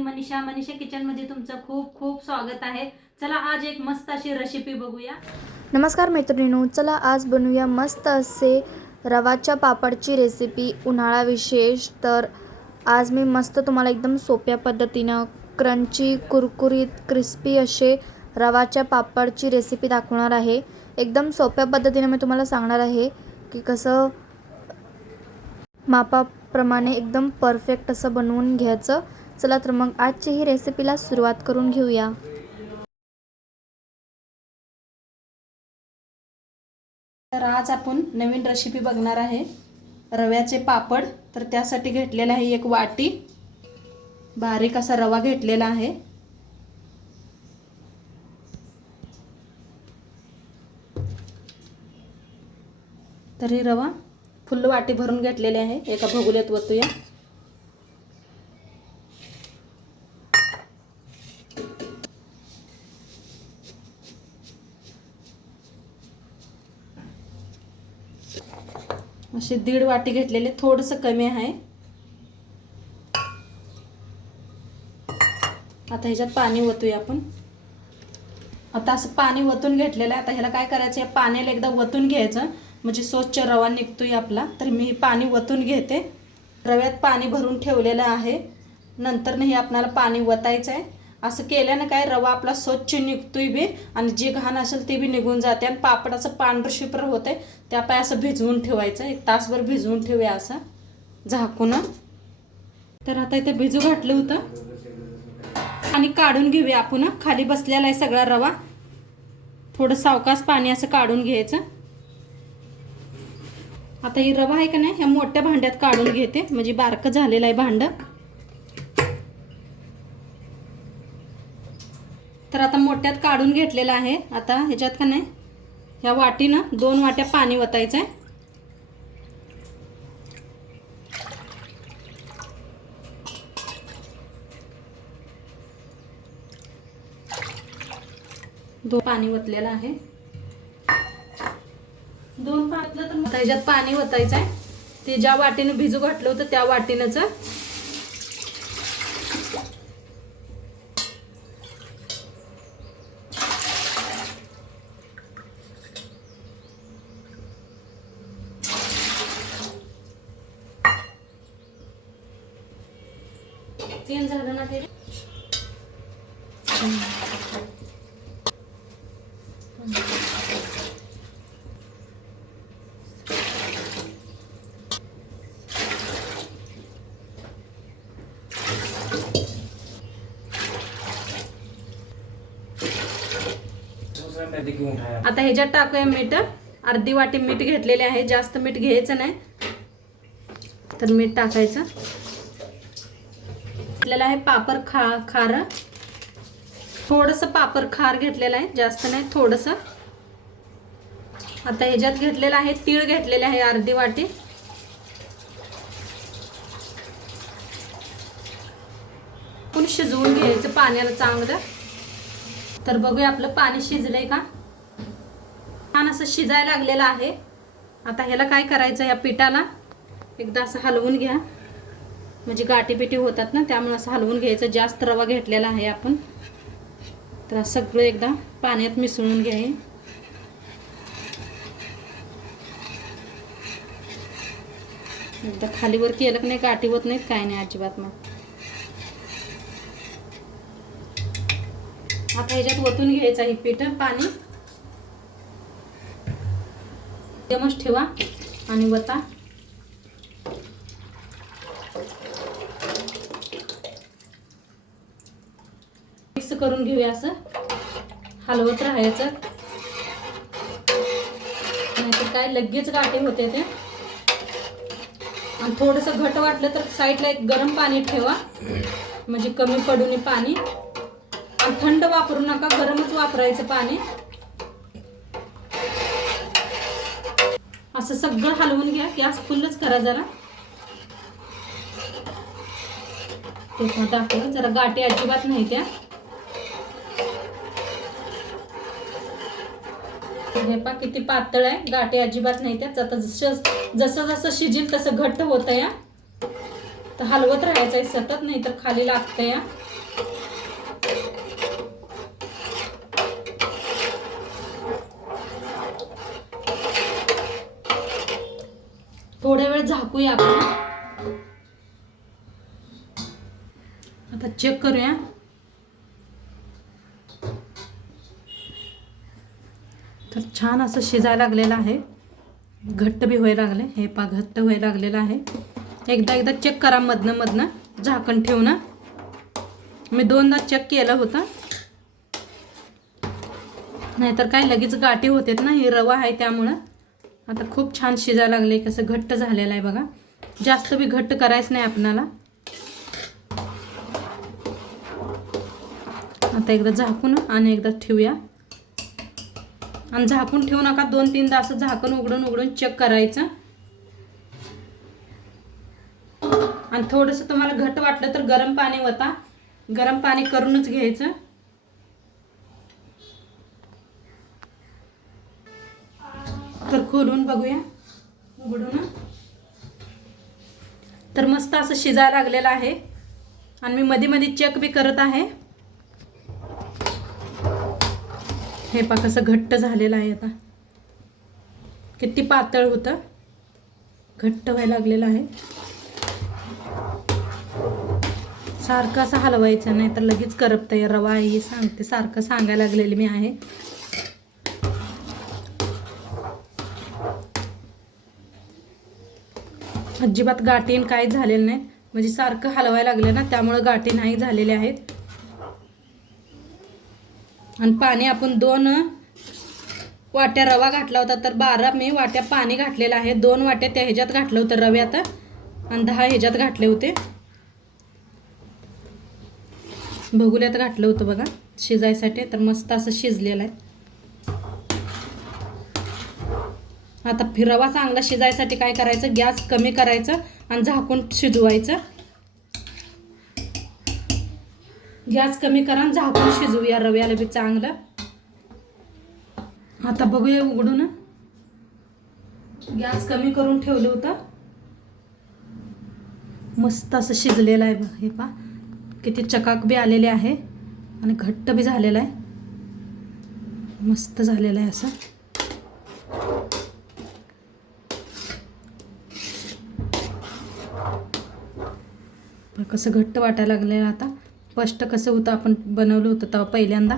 मी Manisha kitchen मध्ये तुमचं खूप खूप स्वागत आहे। चला आज एक मस्त अशी रेसिपी बघूया। नमस्कार मैत्रिणींनो, चला आज बनवूया मस्त असे रवाच्या पापडची रेसिपी। उन्हाळा विशेष तर आज मी मस्त तुम्हाला एकदम सोप्या पद्धतीने क्रंची कुरकुरीत क्रिस्पी असे रवाच्या पापडची रेसिपी दाखवणार आहे। एकदम सोप्या पद्धतीने मी तुम्हाला सांगणार आहे की कसं मापाप्रमाणे एकदम परफेक्ट असं बनवून घ्यायचं। चला तर मग आजची ही रेसिपीला सुरुवात करून घेऊया। तर आज आपण नवीन रेसिपी बघणार आहे रव्याचे पापड। तर त्यासाठी घेतलेला आहे एक वाटी बारीक असा रवा घेतलेला आहे। तर ही रवा फुल वाटी भरून घेतलेली आहे। एका भगुल्यात ओतूया। अशी 1.5 वाटी घेतलेले, थोडंसं कमी आहे। आता ह्याच्यात पाणी ओतूया आपण। आता असं पाणी ओतून घेतलेलं आहे। आता ह्याला काय करायचं, या पाण्याला एकदा ओतून घ्यायचं म्हणजे स्वच्छ रवा निघतोय आपला। तर मी हे पाणी ओतून घेते। रव्यात पाणी भरून ठेवलेलं आहे। नंतर हे आपल्याला पाणी ओतायचं आहे। असं केल्याने काय रवा आपला स्वच्छ निघतोय बी आणि जे घाण असेल ते बी निघून जाते आणि पापडाचं पांढरशिपर होते। त्यापाय असं भिजवून ठेवायचं, 1 तासभर भिजवून ठेवूया असं झाकून। तर आता इथे भिजू घातलं होतं आणि काढून घेऊया आपण। खाली बसलेला आहे सगळा रवा। थोडं सावकाश पाणी असं काढून घ्यायचं। आता ही रवा आहे का नाही, ह्या मोठ्या भांड्यात काढून घेते म्हणजे बारकं झालेलं आहे भांड। तर आता मोठ्यात काढून घेतलेला आहे। आता ह्याच्यात का नाही ह्या वाटीनं 2 वाट्या पाणी ओतायचं आहे। पाणी ओतलेलं आहे। 2 पातलं तर आता ह्याच्यात पाणी ओतायचं आहे। ते ज्या वाटीनं भिजू घातलं होतं त्या वाटीनंच। तेल झालं ना ते आता ह्याच्यात टाकूया मीठ। अर्धी वाटी मीठ घेतलेले आहे, जास्त मीठ घ्यायचं नाही। तर मीठ टाकायचं। घेतलेलं आहे पापड खार, थोडंसं पापड खार घेतलेलं आहे, जास्त नाही थोडंसं। आता ह्याच्यात घेतलेलं आहे तीळ घेतलेले आहे अर्धी वाटी। पण शिजवून घ्यायचं पाण्याला चांगलं। तर बघूया आपलं पाणी शिजलंय का। छान असं शिजायला लागलेलं आहे। आता ह्याला काय करायचं, या पिठाला एकदा असं हलवून घ्या म्हणजे गाठी पिठी होतात ना, त्यामुळे असं हलवून घ्यायचं। जास्त रवा घेतलेला आहे आपण। तर सगळं एकदा पाण्यात मिसळून घ्या। एकदा खालीवर केलं की नाही गाठी होत नाहीत, काय नाही अजिबात। मग आता ह्याच्यात ओतून घ्यायचं आहे पीठ पाणी। एकदमच ठेवा आणि वता। मिक्स करून घेऊया, असं हलवत राहायचं नाहीतर काय लगेच गाठी होते ते। आणि थोडंसं घट वाटलं तर साईडला एक गरम पाणी ठेवा म्हणजे कमी पडून पाणी। आणि थंड वापरू नका, गरमच वापरायचं पाणी। असं सगळं हलवून घ्या। गॅस फुलच करा जरा। ते टाकलं जरा गाठी अजिबात नाही त्या। हे पा किती पातळ आहे, गाठी अजिबात नाही त्या। आता जसं जसं शिजेल तसं घट्ट होतं या। तर हलवत राहायचं आहे सतत, नाही तर खाली लागतं या। थोड्या वेळ झाकूया आपण. आता चेक करूया. तर छान असं शिजायला लागलेलं आहे. घट्ट बी व्हायला लागले. हे पा घट्ट व्हायला लागलेलं आहे. एकदा चेक करा मधनं झाकण ठेवून. मी 2दा चेक केलं होतं, नाहीतर काय लगेच गाठी होतात ना. हे रवा आहे त्यामुळं. आता खूप छान शिजायला लागले. कसं घट्ट झालेलं आहे बघा. जास्त बी घट्ट करायचं नाही आपणाला. आता एकदा झाकून आणि एकदा ठेवूया. आणि झाकून ठेवू नका. 2-3दा असं झाकण उघडून चेक करायचं. आणि थोडंसं तुम्हाला घट्ट वाटलं तर गरम पाणी ओता. गरम पाणी करूनच घ्यायचं. तर खोलून बघूया उघडून. तर मस्त असं शिजायला लागलेलं आहे. आणि मी मध्ये चेक बी करत आहे. हे पहा कसं घट्ट झालेलं आहे. आता किती पातळ होतं, घट्ट व्हायला लागलेलं आहे. सारखं असं हलवायचं नाही तर लगेच करपतंय. रवा आहे सांगते, सारखं सांगायला लागलेली मी आहे. अजिबात गाठीन काही झालेलं नाही. म्हणजे सारखं हलवायला लागलं ना, त्यामुळे गाठी नाही झालेले आहेत. आणि पाणी आपण 2 वाट्या रवा घातला होता, तर 12 मी वाट्या पाणी घातलेलं आहे. 2 वाट्या त्या ह्याच्यात घातलं होतं रव्यात आणि 10 ह्याच्यात घातले होते. भगुल्यात घातलं होतं बघा शिजायसाठी. तर मस्त असं शिजलेलं आहे. आता रवा चांगला शिजायसाठी काय करायचं, गॅस कमी करायचं आणि झाकून शिजवायचं. गॅस कमी करा आणि झाकून शिजवूया रव्याला बी चांगलं. आता बघूया उघडून. गॅस कमी करून ठेवलं होतं. मस्त असं शिजलेलं आहे बघ. हे पहा किती चकाक बी आलेले आहे आणि घट्ट बी झालेलं आहे. मस्त झालेलं आहे असं. कसं घट्ट वाटायला लागलं आता. फर्स्ट कसं होतं आपण बनवलं होतं तेव्हा पहिल्यांदा.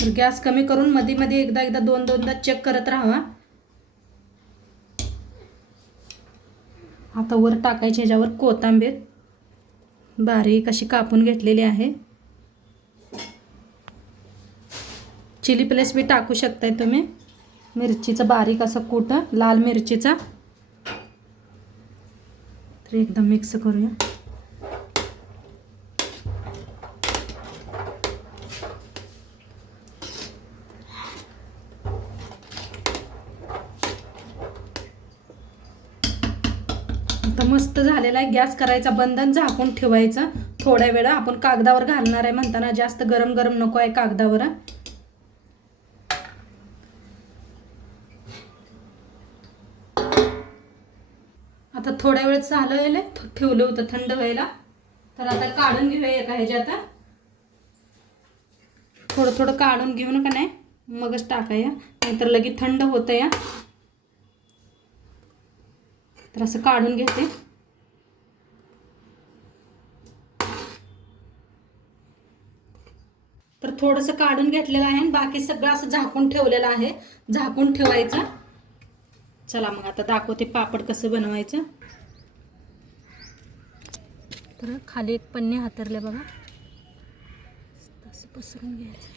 तर गॅस कमी करून मध्ये एकदा 2-2दा चेक करत राहावा. आता वर टाकायचे ह्याच्यावर कोथिंबीर बारीक अशी कापून घेतलेली आहे. चिली फ्लेक्स बी टाकू शकताय तुम्ही. मिरचीचं बारीक असं कूट, लाल मिरचीचा. तर एकदम मिक्स करूया. आता मस्त झालेला आहे. गॅस करायचा बंद आणि झाकून ठेवायचं थोड्या वेळा. आपण कागदावर घालणार आहे म्हणताना जास्त गरम नको आहे कागदावर. आता थोड्या वेळ झालं ठेवलं होतं थंड व्हायला. तर आता काढून घेऊया एका ह्याच्यात. थोडं काढून घेऊन का नाही मगच टाकाया, नाहीतर लगेच थंड होतं या. तर असं काढून घेते. तर थोडंसं काढून घेतलेलं आहे आणि बाकी सगळं असं झाकून ठेवलेलं आहे. झाकून ठेवायचं. चला मग आता दाखवते पापड कसं बनवायचं. तर खाली एक पन्नी हातरले बघा, असं पसरून घ्यायचं.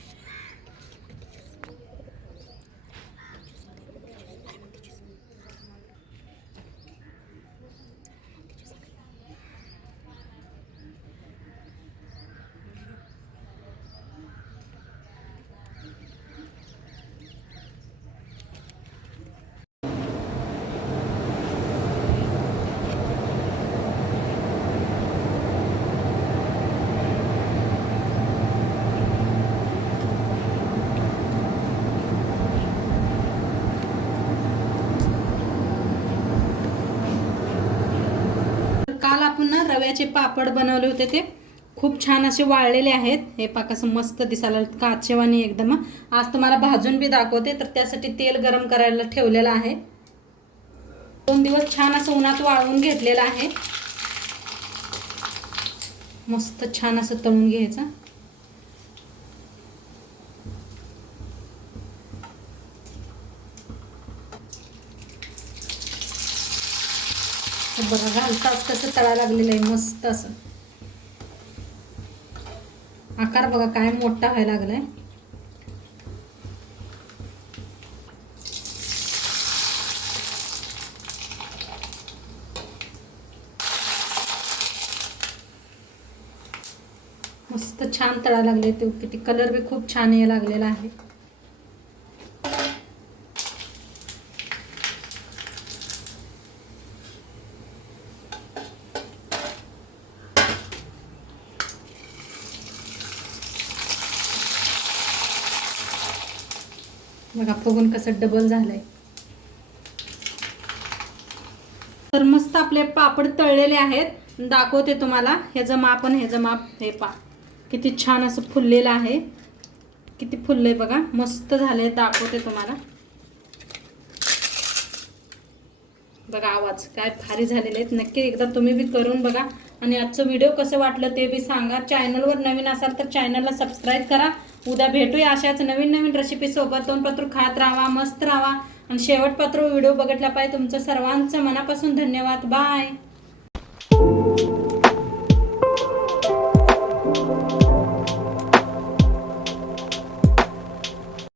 काल आपण ना रव्याचे पापड बनवले होते ते, खूप छान असे वाळलेले आहेत. हे पाक असं मस्त दिसायला काचेवानी एकदम. आज तुम्हाला भाजून बी दाखवते. तर त्यासाठी तेल गरम करायला ठेवलेलं आहे. 2 दिवस छान असं उन्हात वाळवून घेतलेलं आहे. मस्त छान असं तळून घ्यायचं. बघा घालताच कसं तळायला लागलेलं आहे मस्त असं. आकार बघा काय मोठा व्हायला लागलाय. मस्त छान तळायला लागले ते. किती कलर बी खूप छान यायला लागलेला आहे. बघा फुगून कसं डबल झालंय. तर मस्त आपले पापड तळलेले आहेत. दाखवते तुम्हाला. ह्याचं माप आणि ह्याचं माप. हे पा किती छान असं फुललेलं आहे. किती फुललंय बघा. मस्त झालंय. दाखवते तुम्हाला. बघा आवाज काय भारी झालेले आहेत. नक्की एकदा तुम्ही बी करून बघा. आणि आजचं व्हिडिओ कसं वाटलं ते बी सांगा. चॅनलवर नवीन असाल तर चॅनलला सबस्क्राईब करा. उद्या भेटूया अशाच नवीन नवीन रेसिपी सोबत. 2 पत्र खात राहा, मस्त राहा. आणि शेवटपत्र व्हिडिओ बघितला पाहिजे. तुमचं सर्वांचं मनापासून धन्यवाद. बाय.